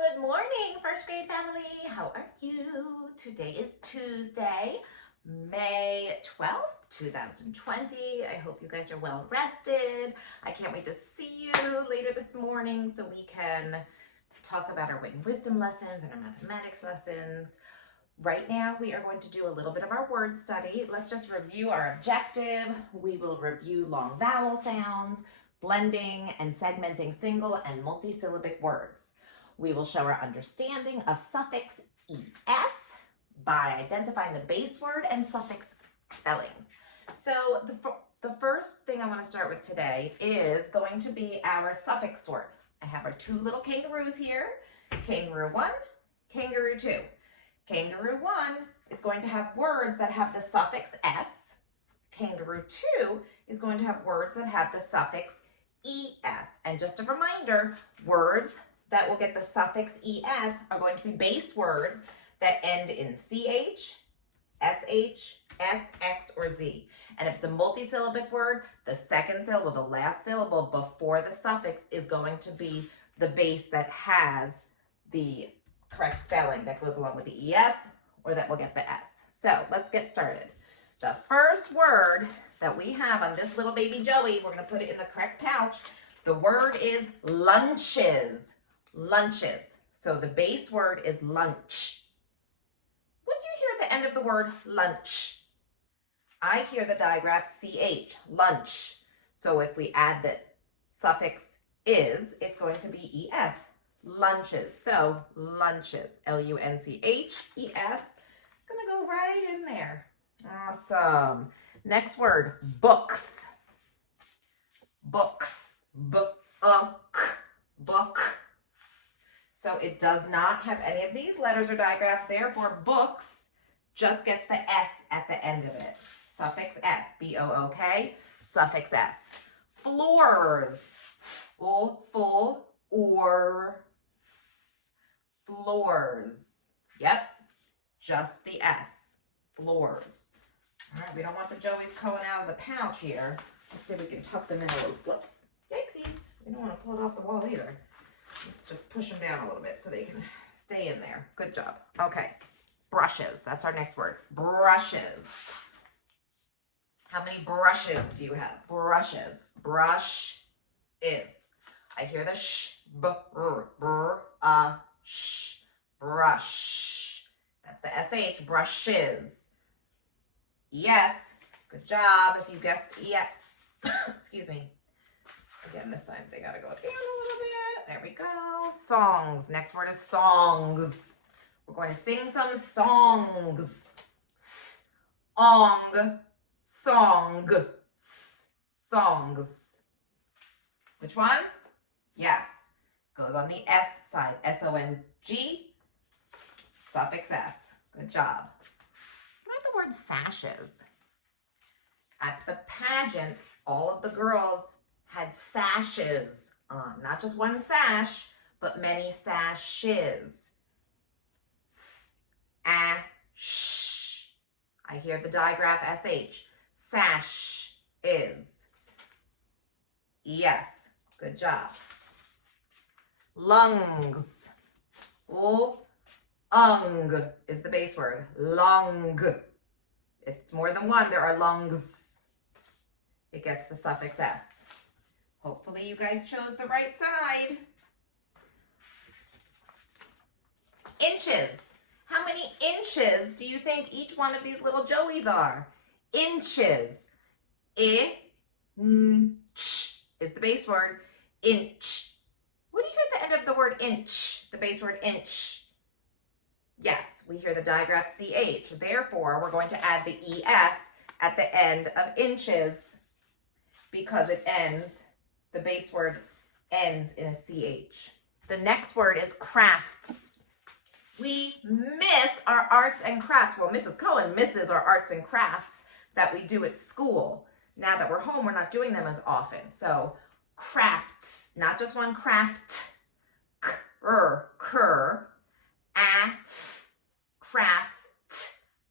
Good morning, first grade family. How are you? Today is Tuesday, May 12th, 2020. I hope you guys are well rested. I can't wait to see you later this morning so we can talk about our weight and wisdom lessons and our mathematics lessons. Right now, we are going to do a little bit of our word study. Let's just review our objective. We will review long vowel sounds, blending and segmenting single and multisyllabic words. We will show our understanding of suffix es by identifying the base word and suffix spellings. So the first thing I want to start with today is going to be our suffix sort. I have our two little kangaroos here, kangaroo 1, kangaroo 2. Kangaroo 1 is going to have words that have the suffix s. Kangaroo 2 is going to have words that have the suffix es. And just a reminder, words that will get the suffix es are going to be base words that end in ch, sh, sx, or z. And if it's a multisyllabic word, the second syllable, the last syllable before the suffix is going to be the base that has the correct spelling that goes along with the es or that will get the s. So let's get started. The first word that we have on this little baby Joey, we're going to put it in the correct pouch. The word is lunches. Lunches. So the base word is lunch. What do you hear at the end of the word lunch? I hear the digraph ch, lunch. So if we add the suffix is, it's going to be es, lunches. So lunches, lunches. Gonna go right in there. Awesome. Next word, books. Books. Book. Book. So it does not have any of these letters or digraphs. Therefore, books just gets the s at the end of it. Suffix s, B-O-O-K, suffix s. Floors, full, or, floors. Yep, just the s, floors. All right, we don't want the Joey's Cohen out of the pouch here. Let's see if we can tuck them in a little. Whoops, yikesies. We don't want to pull it off the wall either. Let's just push them down a little bit so they can stay in there. Good job. Okay, brushes. That's our next word. Brushes. How many brushes do you have? Brushes. Brush is. I hear the sh, sh, brush. That's the sh, brushes. Yes, good job if you guessed yes. Excuse me. Again, this time they gotta go down a little bit. There we go. Songs. Next word is songs. We're going to sing some songs. Song. Songs. Which one? Yes. Goes on the S side. S-O-N-G. Suffix S. Good job. What about the word sashes? At the pageant, all of the girls had sashes on. Not just one sash, but many sashes. S-a-sh. I hear the digraph sh. Sash is. Yes, good job. Lungs. Ung is the base word. Lung. If it's more than one, there are lungs. It gets the suffix s. Hopefully you guys chose the right side. Inches. How many inches do you think each one of these little Joeys are? Inches. Inch is the base word. Inch. What do you hear at the end of the word inch? The base word inch. Yes, we hear the digraph ch. Therefore, we're going to add the es at the end of inches because it ends, the base word ends in a ch. The next word is crafts. We miss our arts and crafts. Well, Mrs. Cohen misses our arts and crafts that we do at school. Now that we're home, we're not doing them as often. So crafts, not just one craft, craft,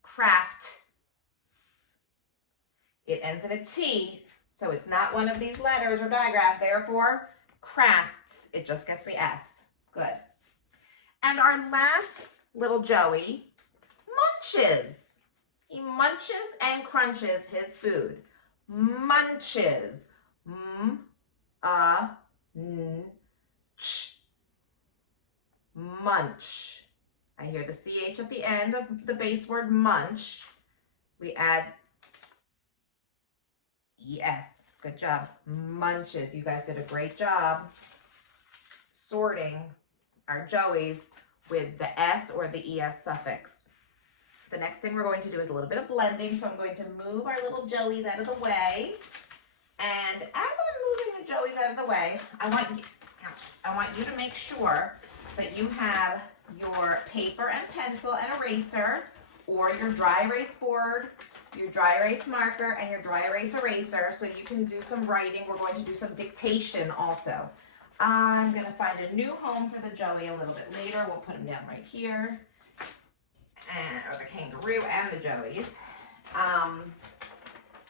craft. It ends in a T, so it's not one of these letters or digraphs. Therefore, crafts. It just gets the S. Good. And our last little Joey munches. He munches and crunches his food. Munches. M-a-n-ch. Munch. I hear the CH at the end of the base word munch. We add ES. Good job. Munches. You guys did a great job sorting our Joeys with the S or the ES suffix. The next thing we're going to do is a little bit of blending. So I'm going to move our little Joeys out of the way. And as I'm moving the Joeys out of the way, I want you to make sure that you have your paper and pencil and eraser, or your dry erase board, your dry erase marker, and your dry erase eraser, so you can do some writing. We're going to do some dictation also. I'm going to find a new home for the Joey a little bit later. We'll put him down right here. Or the kangaroo and the Joeys.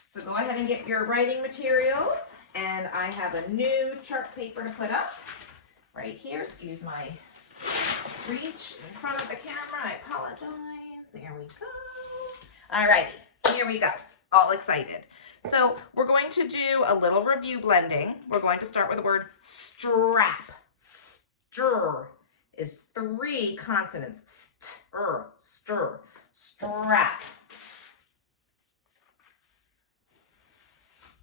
So go ahead and get your writing materials. And I have a new chart paper to put up right here. Excuse my reach in front of the camera. I apologize. There we go. All righty. Here we go. All excited. So we're going to do a little review blending. We're going to start with the word strap. Stir is 3 consonants. Stir, stir, strap. Stir,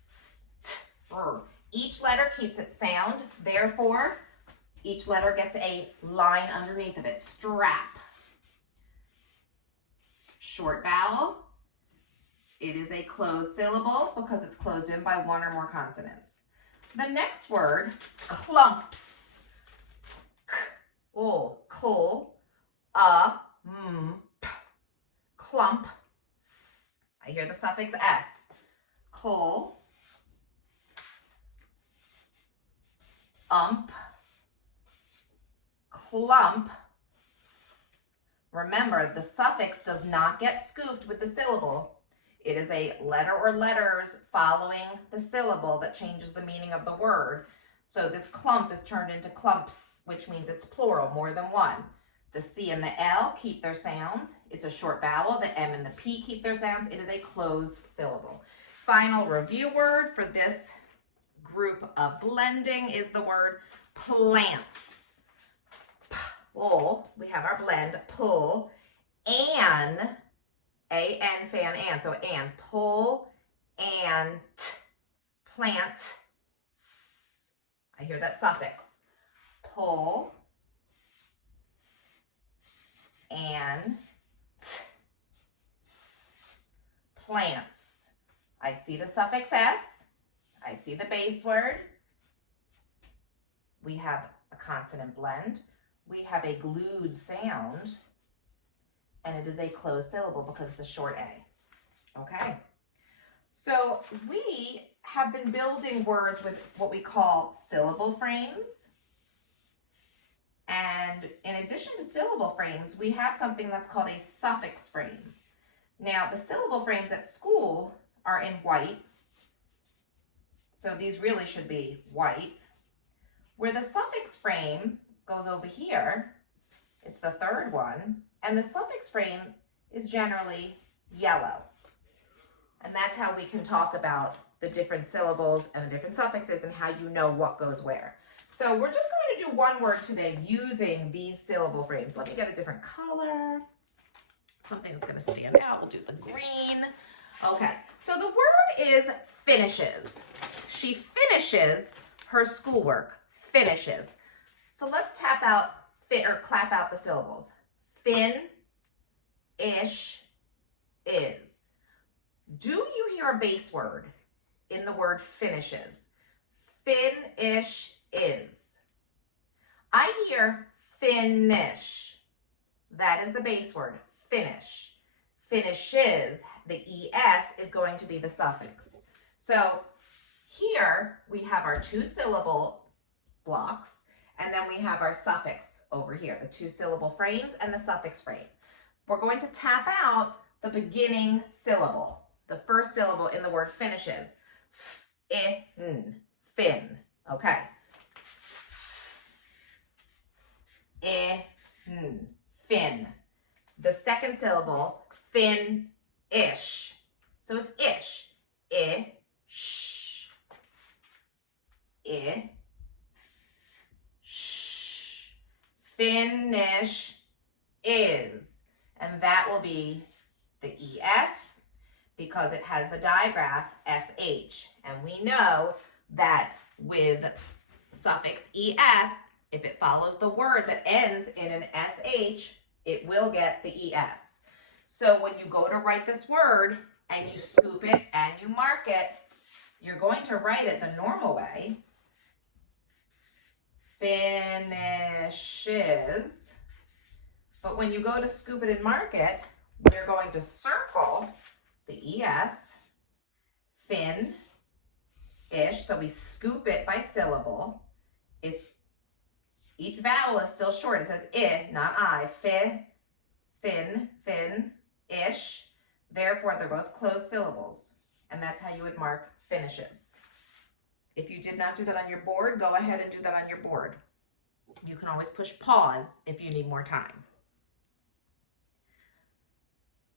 stir. Each letter keeps its sound. Therefore, each letter gets a line underneath of it. Strap. Short vowel. It is a closed syllable because it's closed in by 1 or more consonants. The next word, clumps. K-o, kol, p. Clump. I hear the suffix S. Kol, clump. Remember, the suffix does not get scooped with the syllable. It is a letter or letters following the syllable that changes the meaning of the word. So this clump is turned into clumps, which means it's plural, more than one. The C and the L keep their sounds. It's a short vowel. The M and the P keep their sounds. It is a closed syllable. Final review word for this group of blending is the word plants. Pull, we have our blend, pull, an, A-N, fan, and. So an, pull, and, plant, I hear that suffix. Pull, and, plants. I see the suffix S. I see the base word. We have a consonant blend. We have a glued sound. And it is a closed syllable because it's a short A. Okay? So we have been building words with what we call syllable frames. And in addition to syllable frames, we have something that's called a suffix frame. Now, the syllable frames at school are in white. So these really should be white. Where the suffix frame goes over here, it's the third one, and the suffix frame is generally yellow. And that's how we can talk about the different syllables and the different suffixes and how you know what goes where. So we're just going to do one word today using these syllable frames. Let me get a different color, something that's going to stand out. We'll do the green. Okay, so the word is finishes. She finishes her schoolwork. Finishes. So let's tap out, or clap out the syllables. Fin, ish, is. Do you hear a base word in the word finishes? Fin-ish is. I hear finish. That is the base word, finish. Finishes, the ES is going to be the suffix. So here we have our 2 syllable blocks, and then we have our suffix over here, the 2 syllable frames and the suffix frame. We're going to tap out the beginning syllable, the first syllable in the word finishes. Fin, fin, okay. fin. The second syllable, fin-ish. So it's ish. I-sh. I-sh. Finish is. And that will be the ES because it has the digraph SH. And we know that with suffix ES, if it follows the word that ends in an SH, it will get the ES. So when you go to write this word and you scoop it and you mark it, you're going to write it the normal way. Finishes. But when you go to scoop it and mark it, we're going to circle the ES, fin-ish, so we scoop it by syllable. Each vowel is still short. It says I, not I. Fin-ish. Therefore, they're both closed syllables. And that's how you would mark finishes. If you did not do that on your board, go ahead and do that on your board. You can always push pause if you need more time.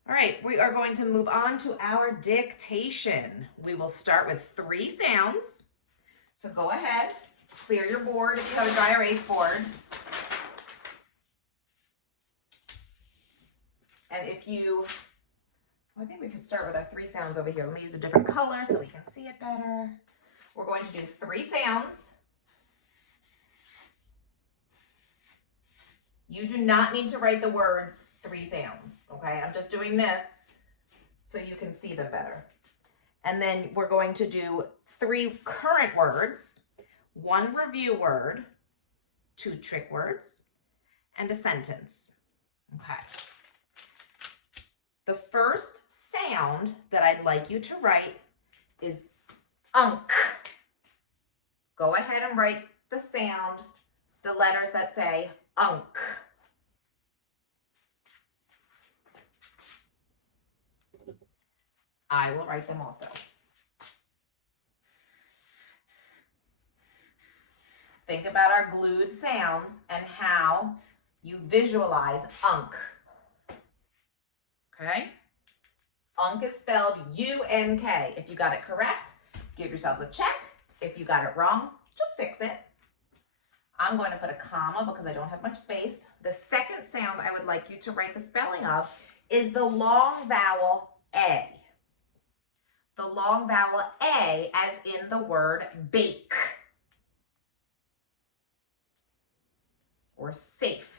All right, we are going to move on to our dictation. We will start with 3 sounds. So go ahead, clear your board if you have a dry erase board. And if you, I think we could start with our 3 sounds over here. Let me use a different color so we can see it better. We're going to do 3 sounds. You do not need to write the words 3 sounds, okay? I'm just doing this so you can see them better. And then we're going to do 3 current words, 1 review word, 2 trick words, and a sentence, okay? The first sound that I'd like you to write is unk. Go ahead and write the sound, the letters that say unk. I will write them also. Think about our glued sounds and how you visualize unk. Okay? Unk is spelled U-N-K. If you got it correct, give yourselves a check. If you got it wrong, just fix it. I'm going to put a comma because I don't have much space. The second sound I would like you to write the spelling of is the long vowel A. The long vowel A as in the word bake or safe.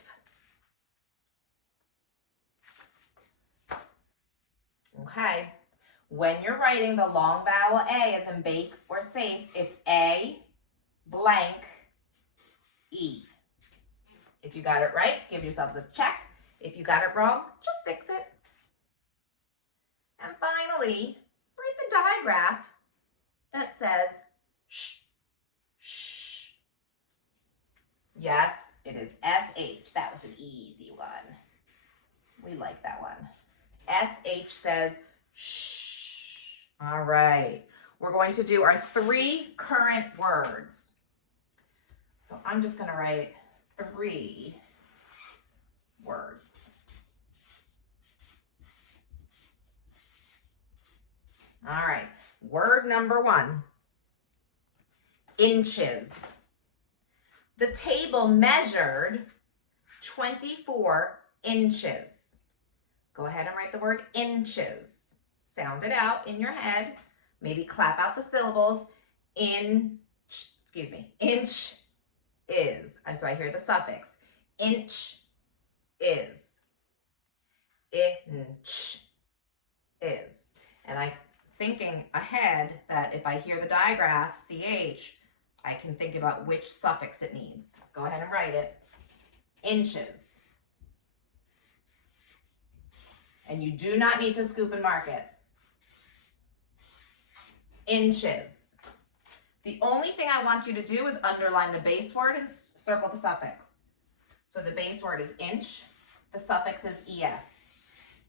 Okay, when you're writing the long vowel A as in bake or safe, it's A blank E. If you got it right, give yourselves a check. If you got it wrong, just fix it. And finally, write the digraph that says sh, sh. Yes, it is SH. That was an easy one. We like that one. SH says shh. All right. We're going to do our 3 current words. So I'm just going to write 3 words. All right. Word number 1. Inches. The table measured 24 inches. Go ahead and write the word inches. Sound it out in your head. Maybe clap out the syllables. Inch is. So I hear the suffix. Inch is. Inch is. And I'm thinking ahead that if I hear the digraph, CH, I can think about which suffix it needs. Go ahead and write it. Inches. And you do not need to scoop and mark it. Inches. The only thing I want you to do is underline the base word and circle the suffix. So the base word is inch. The suffix is ES.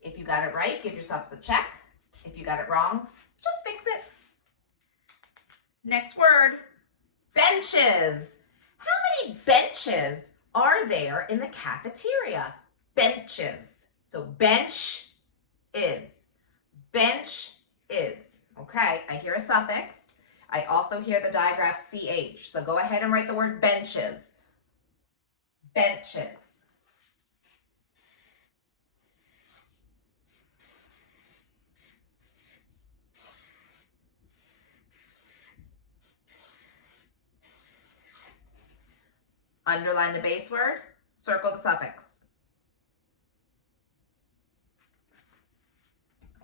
If you got it right, give yourselves a check. If you got it wrong, just fix it. Next word, benches. How many benches are there in the cafeteria? benches. So bench is. Bench is. Okay, I hear a suffix. I also hear the digraph CH. So go ahead and write the word benches. Benches. Underline the base word, circle the suffix.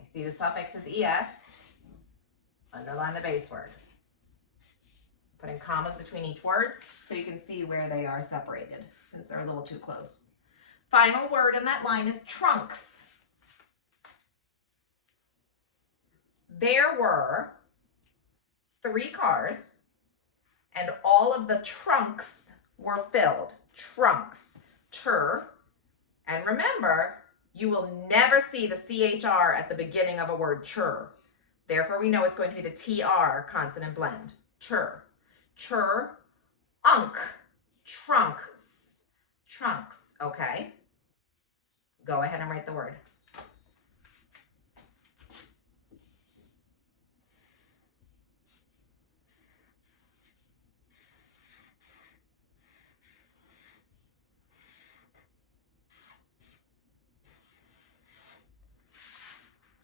I see the suffix is ES. Underline the base word. Putting commas between each word so you can see where they are separated since they're a little too close. Final word in that line is trunks. There were 3 cars and all of the trunks were filled. Trunks. And remember, you will never see the CHR at the beginning of a word Therefore, we know it's going to be the TR consonant blend. Unk. Trunks. Trunks. Okay. Go ahead and write the word.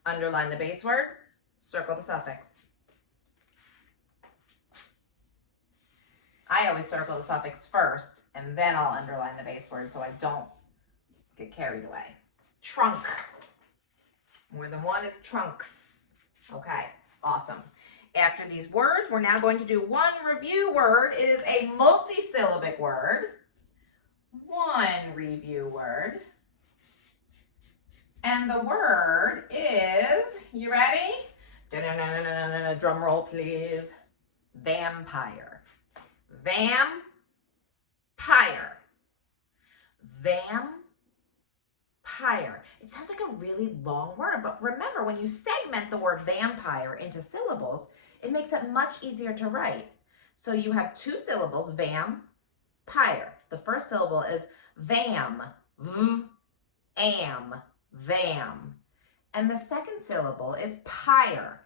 Underline the base word, circle the suffix. I always circle the suffix first, and then I'll underline the base word so I don't get carried away. Trunk. More than one is trunks. Okay, awesome. After these words, we're now going to do one review word. It is a multisyllabic word. One review word. And the word is, you ready? Drum roll, please. Vampire. Vampire. Vampire. It sounds like a really long word, but remember, when you segment the word vampire into syllables, it makes it much easier to write. So you have 2 syllables, vampire. The first syllable is vam, am. Vam. And the second syllable is pyre.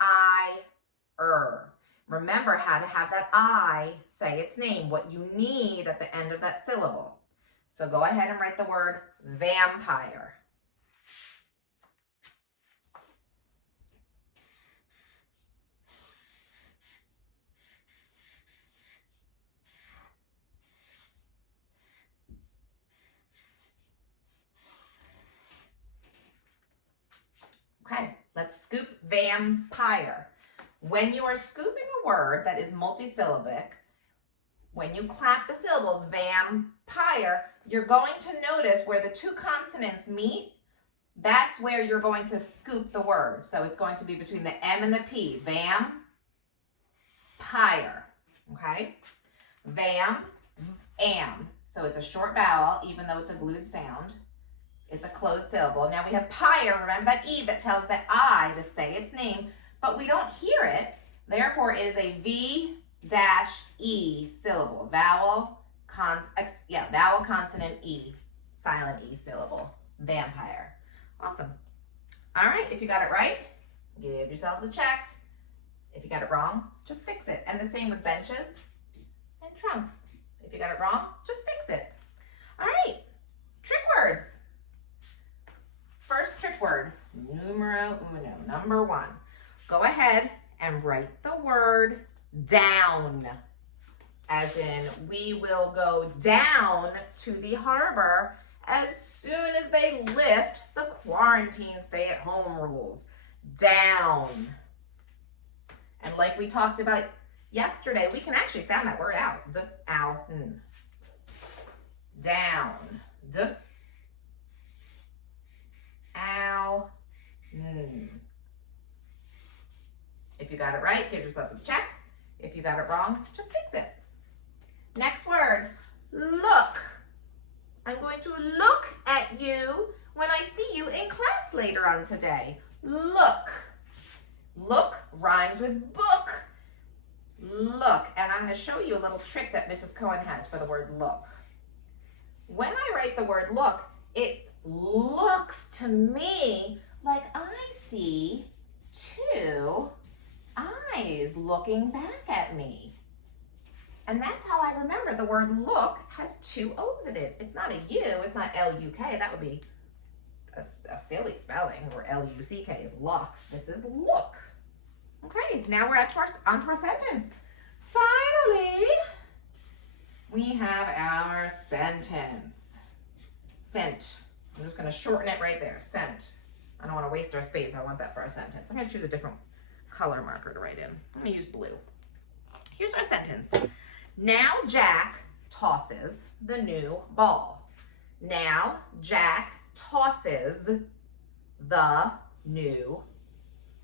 I-er. Remember how to have that I say its name, what you need at the end of that syllable. So go ahead and write the word vampire. Okay, let's scoop vampire. When you are scooping a word that is multisyllabic, when you clap the syllables vampire, you're going to notice where the 2 consonants meet. That's where you're going to scoop the word. So it's going to be between the M and the P. Vampire. Okay? Am. So it's a short vowel, even though it's a glued sound. It's a closed syllable. Now we have pyre. Remember that E that tells that I to say its name, but we don't hear it. Therefore, it is a V-E syllable. Vowel, consonant E, silent E syllable. Vampire. Awesome. All right, if you got it right, give yourselves a check. If you got it wrong, just fix it. And the same with benches and trunks. If you got it wrong, just fix it. All right, trick words. First trick word, numero uno, number 1. Go ahead and write the word down. As in, we will go down to the harbor as soon as they lift the quarantine stay-at-home rules. Down. And like we talked about yesterday, we can actually sound that word out. D-ow-n. Down. D. Ow. If you got it right, give yourself a check. If you got it wrong, just fix it. Next word, look. I'm going to look at you when I see you in class later on today. Look. Look rhymes with book. Look. And I'm going to show you a little trick that Mrs. Cohen has for the word look. when I write the word look, it looks to me like I see two eyes looking back at me. And that's how I remember the word look has two O's in it. It's not a U, it's not L-U-K. That would be a silly spelling, where L-U-C-K is luck. This is look. Okay, now we're onto our sentence. Finally, we have our sentence. Sent. I'm just going to shorten it right there. Sent. I don't want to waste our space. I want that for our sentence. I'm going to choose a different color marker to write in. I'm going to use blue. Here's our sentence. Now Jack tosses the new ball. Now Jack tosses the new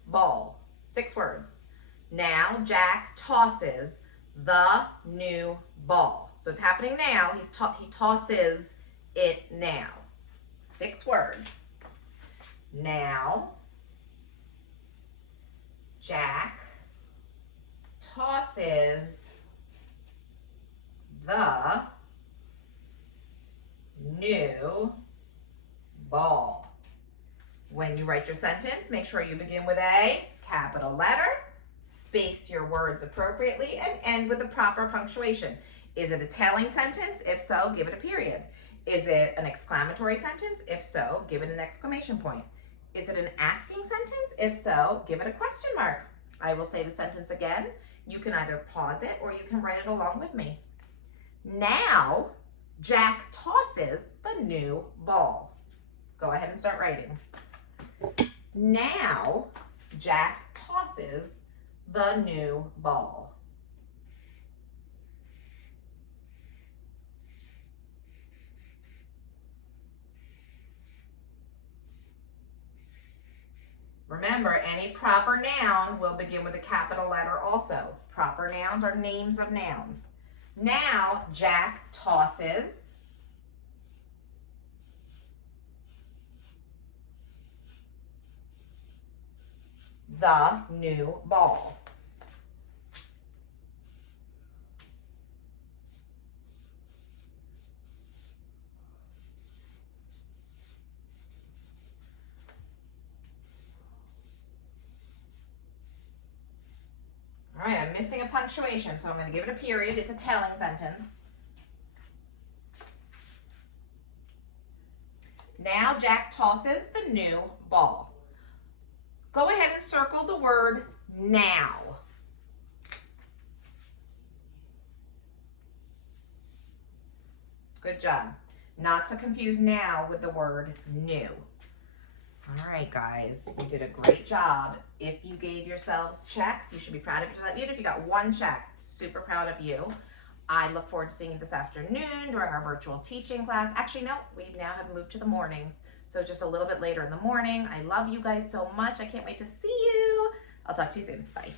ball. 6 words. Now Jack tosses the new ball. So it's happening now. He tosses it now. 6 words. Now Jack tosses the new ball. When you write your sentence, make sure you begin with a capital letter, space your words appropriately, and end with the proper punctuation. Is it a telling sentence? If so, give it a period. Is it an exclamatory sentence? If so, give it an exclamation point. Is it an asking sentence? If so, give it a question mark. I will say the sentence again. You can either pause it or you can write it along with me. Now, Jack tosses the new ball. Go ahead and start writing. Now, Jack tosses the new ball. Remember, any proper noun will begin with a capital letter also. Proper nouns are names of nouns. Now, Jack tosses the new ball. All right, I'm missing a punctuation, so I'm going to give it a period. It's a telling sentence. Now Jack tosses the new ball. Go ahead and circle the word now. Good job. Not to confuse now with the word new. All right, guys, you did a great job. If you gave yourselves checks, you should be proud of yourself. Even if you got 1 check, super proud of you. I look forward to seeing you this afternoon during our virtual teaching class. Actually, no, we now have moved to the mornings, so just a little bit later in the morning. I love you guys so much. I can't wait to see you. I'll talk to you soon. Bye.